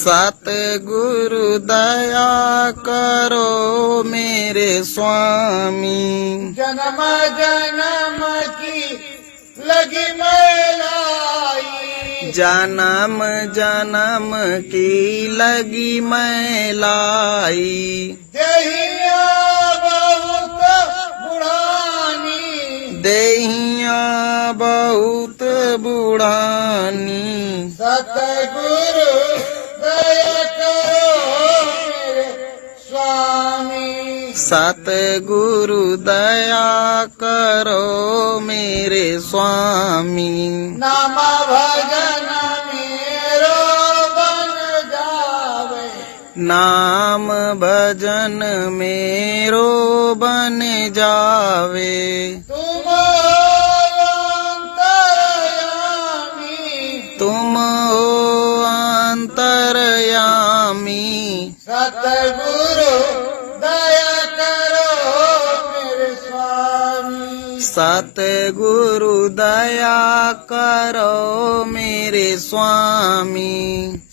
सतगुरु दया करो मेरे स्वामी। जन्म जन्म की लगी मैलाई, जन्म जन्म की लगी मैलाई। देहिया बहुत बुढ़ानी, देहिया बहुत बुढ़ानी। सतगुरु दया करो मेरे स्वामी। सतगुरु दया करो मेरे स्वामी। नाम भजन मेरो बन जावे, नाम भजन मेरो बन जावे। तुम अंतर्यामी, तुम हो अंतर्यामी। सतगुरु दया करो मेरे स्वामी। सतगुरु दया करो मेरे स्वामी।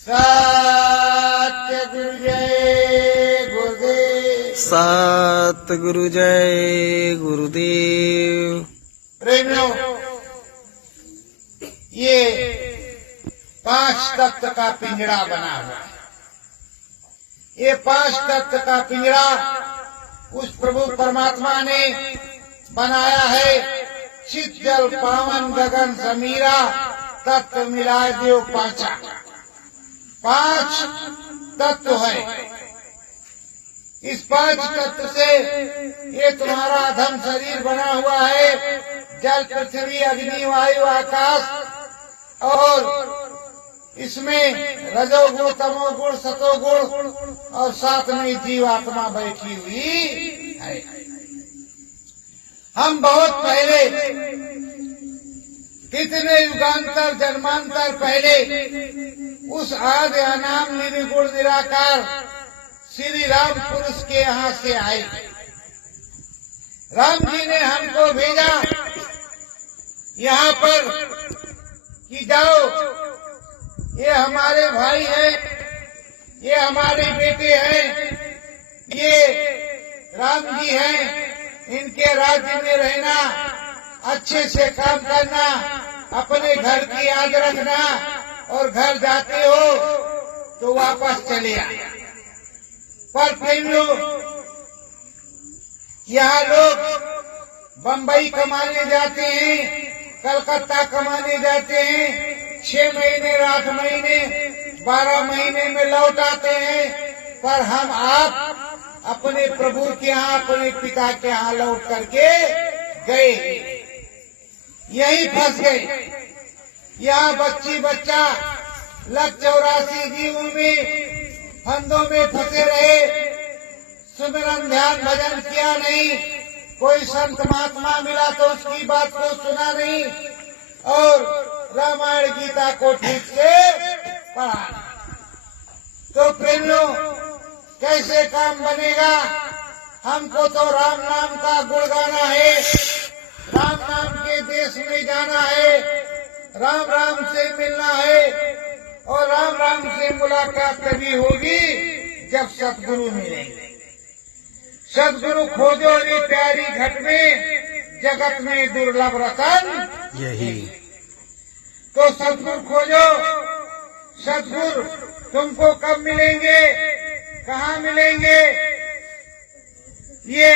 सतगुरु जय गुरुदेव। सतगुरु जय गुरुदेव। प्रेमियों, ये 5 तत्व का पिंजरा बना हुआ है। ये 5 तत्व का पिंजरा उस प्रभु परमात्मा ने बनाया है। चित जल पावन गगन समीरा, तत्व मिलाए देव पांचा। 5 तत्व है। इस 5 तत्व से ये तुम्हारा अधम शरीर बना हुआ है। जल पृथ्वी अग्नि वायु आकाश, और इसमें रजोगुण तमोगुण सतोगुण, और साथ में जीवात्मा बैठी हुई है। हम बहुत पहले, कितने युगांतर जन्मांतर पहले, उस आदि अनाम निर्गुण निराकार श्री राम पुरुष के यहाँ से आए। राम जी ने हमको भेजा यहाँ पर कि जाओ, ये हमारे भाई हैं, ये हमारे बेटे हैं, ये राम जी हैं, इनके राज्य में रहना, अच्छे से काम करना, अपने घर की याद रखना, और घर जाते हो तो वापस चले आए। पर प्रेमियों, यहाँ लोग बम्बई कमाने जाते हैं, कलकत्ता कमाने जाते हैं, 6 महीने 8 महीने 12 महीने में लौट आते हैं। पर हम आप अपने प्रभु के यहाँ, अपने पिता के यहाँ लौट करके गए, यही फंस गए। यहाँ बच्ची बच्चा 184 जीवों में फंदों में फंसे रहे। सुमिरन ध्यान भजन किया नहीं, कोई संत महात्मा मिला तो उसकी बात को सुना नहीं, और रामायण गीता को ठीक से पढ़ा। तो प्रेमियों, कैसे काम बनेगा? हमको तो राम नाम का गुण गाना है, राम नाम के देश में जाना है, राम राम से मिलना है, और राम राम से मुलाकात तभी होगी जब सतगुरु मिलेंगे। सतगुरु खोजो ये प्यारी घट में, जगत में दुर्लभ रतन यही। तो सतगुरु खोजो। सतगुरु तुमको कब मिलेंगे, कहाँ मिलेंगे, ये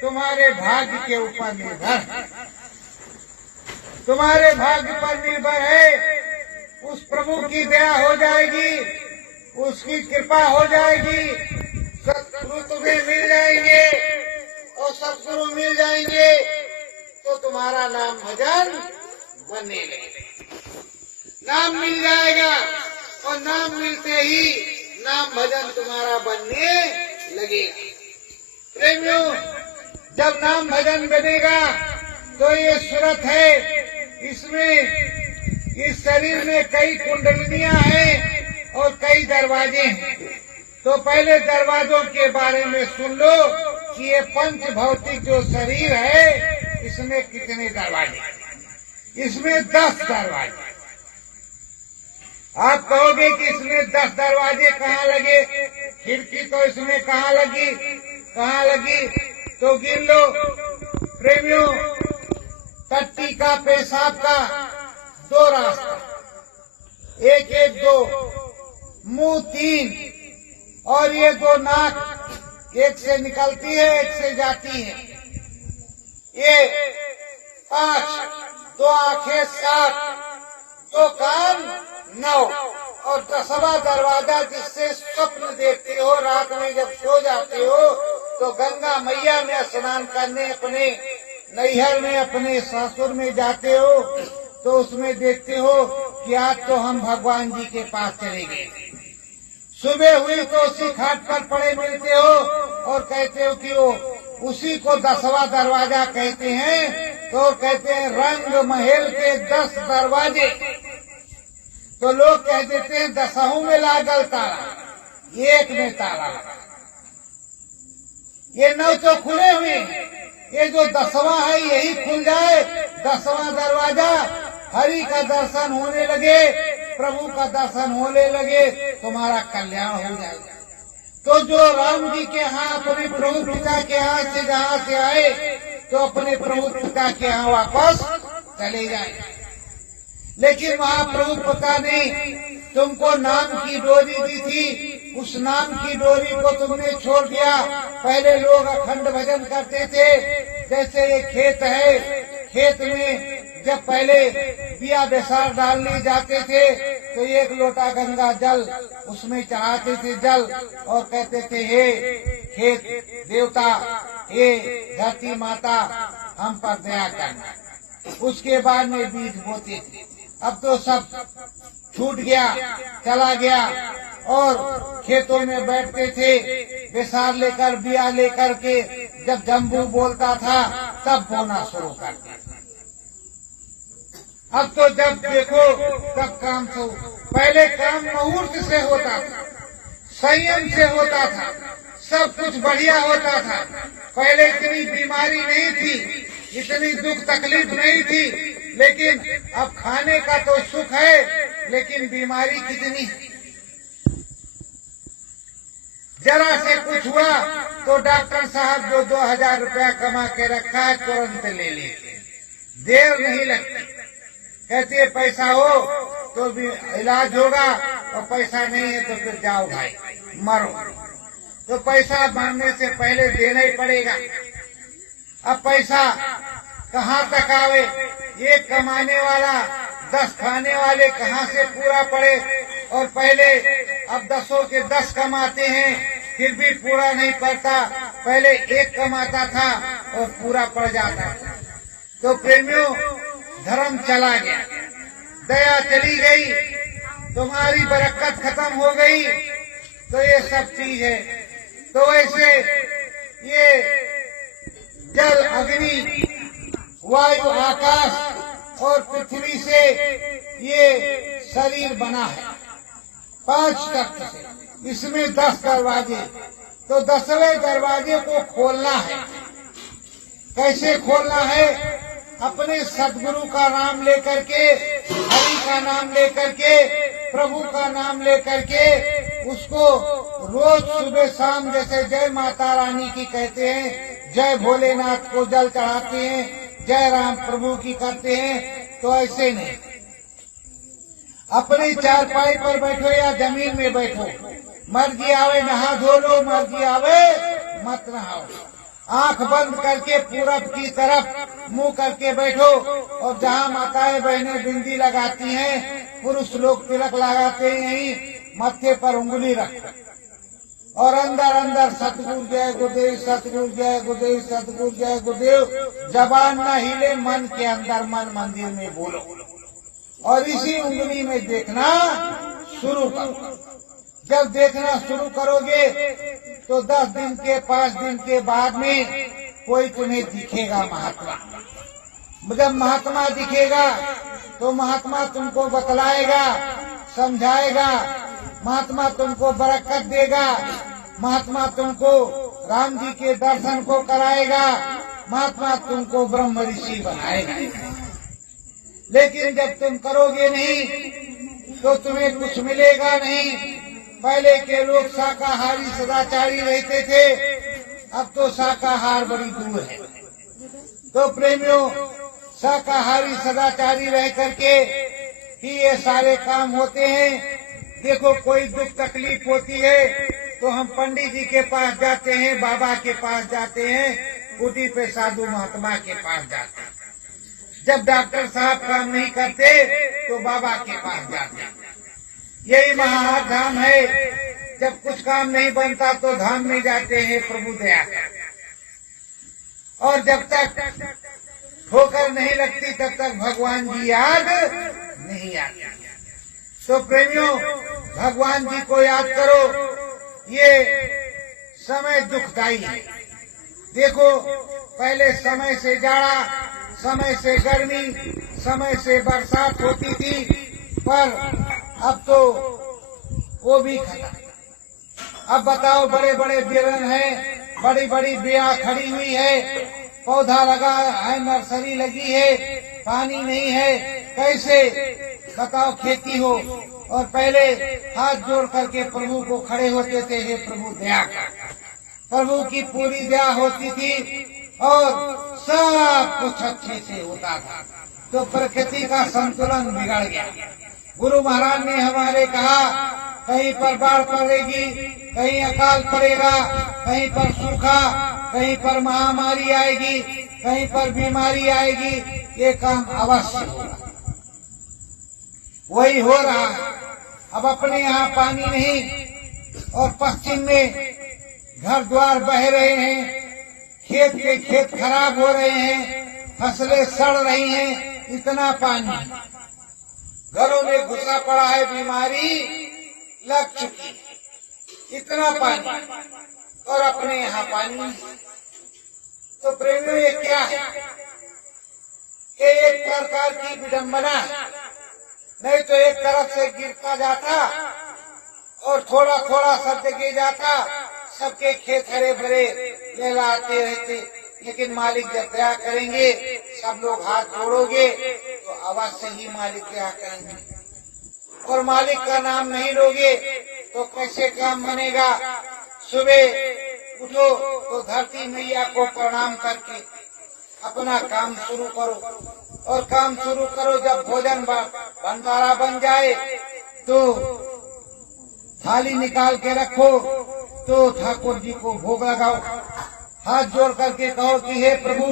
तुम्हारे भाग्य के ऊपर निर्भर है। तुम्हारे भाग्य पर निर्भर है। उस प्रभु की दया हो जाएगी, उसकी कृपा हो जाएगी, सतगुरु तुम्हें मिल जाएंगे, और सतगुरु मिल जाएंगे तो तुम्हारा नाम भजन बनने लगेगा। नाम मिल जाएगा, और नाम मिलते ही नाम भजन तुम्हारा बनने लगेगा। प्रेमियों, जब नाम भजन बनेगा तो ये सूरत है, इसमें इस शरीर में कई कुंडलियां हैं और कई दरवाजे हैं। तो पहले दरवाजों के बारे में सुन लो कि ये पंच भौतिक जो शरीर है, इसमें कितने दरवाजे? इसमें 10 दरवाजे। आप कहोगे कि इसमें 10 दरवाजे कहाँ लगे, खिड़की तो इसमें कहाँ लगी, तो गिन लो प्रेमियों। टट्टी का, पेशाब का 2 रास्ता, एक एक 2, मुंह 3, और ये 2 नाक, एक से निकलती है एक से जाती है, ये 5, 2 आंखें 7, 2 कान 9, और 10वां दरवाजा जिससे स्वप्न देखते हो रात में जब सो जाते हो, तो गंगा मैया में स्नान करने अपने नैहर में अपने ससुर में जाते हो, तो उसमें देखते हो कि आज तो हम भगवान जी के पास चले गए। सुबह हुई तो उसी खाट पर पड़े मिलते हो और कहते हो कि वो उसी को 10वां दरवाजा कहते हैं। तो कहते हैं रंग महल के 10 दरवाजे, तो लोग कह देते हैं 10 में लागल ताला, 1 में ताला लगा। ये 9 तो खुले हुए हैं, ये जो 10वां है यही खुल जाए, 10वां दरवाजा, हरि का दर्शन होने लगे, प्रभु का दर्शन होने लगे, तुम्हारा कल्याण हो जाएगा। तो जो राम जी के यहाँ अपने प्रभु पिता के यहाँ से जहाँ से आए, तो अपने प्रभु पिता के यहाँ वापस चले जाए। लेकिन वहाँ प्रभु पिता ने तुमको नाम की डोरी दी थी, उस नाम की डोरी को तुमने छोड़ दिया। पहले लोग अखंड भजन करते थे, जैसे ये खेत है, खेत में जब पहले बिया बेसार डालने जाते थे तो 1 लोटा गंगा जल उसमें चढ़ाते थे जल, और कहते थे हे खेत देवता, हे धरती माता, हम पर दया करना। उसके बाद में बीज बोते थे। अब तो सब छूट गया, चला गया, और खेतों में बैठते थे बेसार लेकर, बिया लेकर के, जब जम्बू बोलता था तब बोना शुरू करते। अब तो जब देखो तब काम तो, पहले काम मुहूर्त से होता था, संयम से होता था, सब कुछ बढ़िया होता था। पहले इतनी बीमारी नहीं थी, इतनी दुख तकलीफ नहीं थी, लेकिन अब खाने का तो सुख है, लेकिन बीमारी कितनी। जरा से कुछ हुआ तो डॉक्टर साहब जो 2000 रुपया कमा के रखा है तुरंत ले लेते, देर नहीं लगती। कहते पैसा हो तो भी इलाज होगा, और पैसा नहीं है तो फिर जाओ भाई मरो। तो पैसा मांगने से पहले देना ही पड़ेगा। अब पैसा कहाँ तक आवे, 1 कमाने वाला 10 खाने वाले कहाँ से पूरा पड़े। और पहले अब 10 के 10 कमाते हैं फिर भी पूरा नहीं पड़ता, पहले 1 कमाता था और पूरा पड़ जाता था। तो प्रेमियों, धर्म चला गया, दया चली गई, तुम्हारी बरकत खत्म हो गई, तो ये सब चीज है। तो वैसे ये जल, अग्नि, वायु, आकाश और पृथ्वी से ये शरीर बना है, 5 तत्व से। इसमें 10 दरवाजे, तो 10वें दरवाजे को खोलना है। कैसे खोलना है? अपने सदगुरु का नाम लेकर के, हरि का नाम लेकर के, प्रभु का नाम लेकर के, उसको रोज सुबह शाम जैसे जय माता रानी की कहते हैं, जय भोलेनाथ को जल चढ़ाते हैं, जय राम प्रभु की करते हैं, तो ऐसे नहीं। अपनी चारपाई पर बैठो या जमीन में बैठो, मर्जी आवे नहा धो लो, मर्जी आवे मत नहाओ। आंख बंद करके पूरब की तरफ मुंह करके बैठो, और जहाँ माताएं बहनें बिंदी लगाती हैं, पुरुष लोग तिलक लगाते हैं, यही मत्थे पर उंगली रख, और अंदर अंदर सतगुरु जय गुरुदेव, सतगुरु जय गुरुदेव, सतगुरु जय गुरुदेव। जबान न हिले, मन के अंदर मन मंदिर में बोलो, और इसी उंगली में देखना शुरू करो। जब देखना शुरू करोगे तो 10 दिन के 5 दिन के बाद में कोई तुम्हें दिखेगा महात्मा। जब महात्मा दिखेगा तो महात्मा तुमको बतलाएगा, समझाएगा, महात्मा तुमको बरकत देगा, महात्मा तुमको राम जी के दर्शन को कराएगा, महात्मा तुमको ब्रह्म ऋषि बनाएगा। लेकिन जब तुम करोगे नहीं तो तुम्हें कुछ मिलेगा नहीं। पहले के लोग शाकाहारी सदाचारी रहते थे, अब तो शाकाहार बड़ी दूर है। तो प्रेमियों, शाकाहारी सदाचारी रह करके ही ये सारे काम होते हैं। देखो, कोई दुख तकलीफ होती है तो हम पंडित जी के पास जाते हैं, बाबा के पास जाते हैं, कुटी पे साधु महात्मा के पास जाते हैं। जब डॉक्टर साहब काम नहीं करते तो बाबा के पास जाते हैं। यही महाधाम है। जब कुछ काम नहीं बनता तो धाम में जाते हैं प्रभु दया कर। और जब तक ठोकर नहीं लगती तब तक भगवान जी याद नहीं आते। तो प्रेमियों, भगवान जी को याद करो। ये समय दुखदाई है। देखो, पहले समय से जाड़ा, समय से गर्मी, समय से बरसात होती थी, पर अब तो वो भी खत्म। अब बताओ, बड़े बड़े बेलन हैं, बड़ी बड़ी बेया खड़ी हुई है, पौधा लगा है, नर्सरी लगी है, पानी नहीं है, कैसे बताओ खेती हो। और पहले हाथ जोड़ करके प्रभु को खड़े होते थे, हे प्रभु दया कर। प्रभु की पूरी दया होती थी और सब कुछ अच्छे से होता था। तो प्रकृति का संतुलन बिगड़ गया। गुरु महाराज ने हमारे कहा, कहीं पर बाढ़ पड़ेगी, कहीं अकाल पड़ेगा, कहीं पर सूखा, कहीं पर महामारी आएगी, कहीं पर बीमारी आएगी, ये काम अवश्य होगा। वही हो रहा है। अब अपने यहाँ पानी नहीं और पश्चिम में घर द्वार बह रहे हैं, खेत के खेत खराब हो रहे हैं, फसलें सड़ रही हैं, इतना पानी घरों में घुसा पड़ा है, बीमारी लग चुकी, इतना पानी, और अपने यहाँ पानी नहीं। तो प्रेमियों, ये क्या है? ये एक प्रकार की विडंबना है। नहीं तो एक तरफ से गिरता जाता और थोड़ा थोड़ा सब जगह जाता, सबके खेत हरे भरे लहलाते रहते। लेकिन मालिक जब दया करेंगे, सब लोग हाथ जोड़ोगे तो अवश्य ही मालिक दया करेंगे। और मालिक का नाम नहीं लोगे तो कैसे काम बनेगा? सुबह उठो तो धरती मैया को प्रणाम करके अपना काम शुरू करो, और काम शुरू करो। जब भोजन भंडारा बन जाए तो थाली निकाल के रखो, तो ठाकुर जी को भोग लगाओ। हाथ जोड़ करके कहो कि हे प्रभु,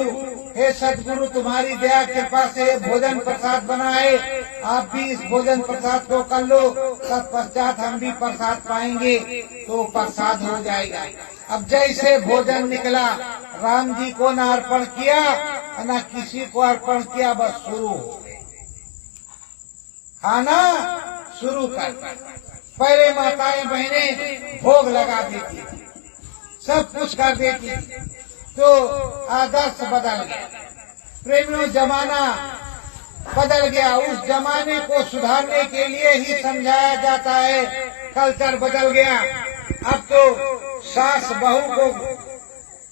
हे सदगुरु, तुम्हारी दया कृपा से भोजन प्रसाद बना है, आप भी इस भोजन प्रसाद को कर लो, तत्पश्चात हम भी प्रसाद पाएंगे, तो प्रसाद हो जाएगा। अब जैसे भोजन निकला, राम जी को न अर्पण किया न किसी को अर्पण किया, बस शुरू हो गए खाना शुरू कर। पहले माताएं बहनें भोग लगा देती, सब कुछ कर देती, तो आदर्श बदल गया। प्रेमियों, जमाना बदल गया। उस जमाने को सुधारने के लिए ही समझाया जाता है, कल्चर बदल गया। अब तो सास बहू को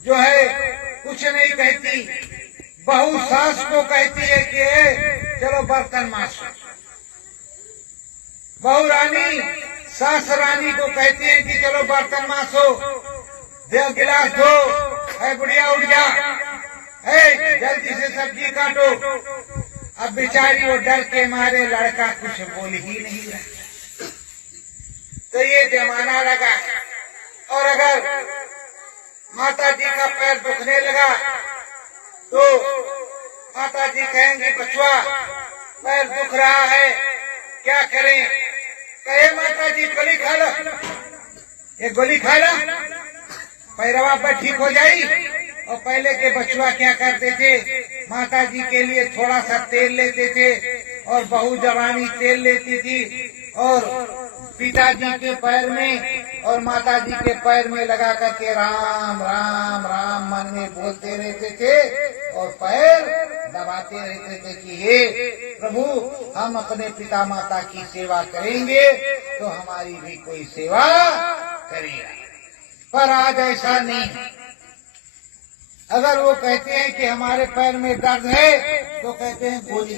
जो है कुछ नहीं कहती, बहू सास को कहती है कि चलो बर्तन मांजो। बहू रानी सास रानी को कहती है कि चलो बर्तन मांजो, दो गिलास दो, है बुढ़िया उठ जा, है जल्दी से सब्जी काटो। अब बेचारी वो डर के मारे लड़का कुछ बोल ही नहीं रहा। तो ये जमाना लगा। और अगर माता जी का पैर दुखने लगा तो माता जी कहेंगी, बचवा पैर दुख रहा है, क्या करें? कहे माता जी, गोली खा लो, ये गोली खा लो, पैरवा पर ठीक हो जाई। और पहले के बचवा क्या करते थे? माता जी के लिए थोड़ा सा तेल लेते थे, और बहू जवानी तेल लेती थी, और पिताजी के पैर में और माता जी के पैर में लगा करके राम राम राम मन में बोलते रहते थे, और पैर दबाते रहते थे कि हे प्रभु, हम अपने पिता माता की सेवा करेंगे तो हमारी भी कोई सेवा करेगा। पर आज ऐसा नहीं। अगर वो कहते हैं कि हमारे पैर में दर्द है तो कहते हैं गोली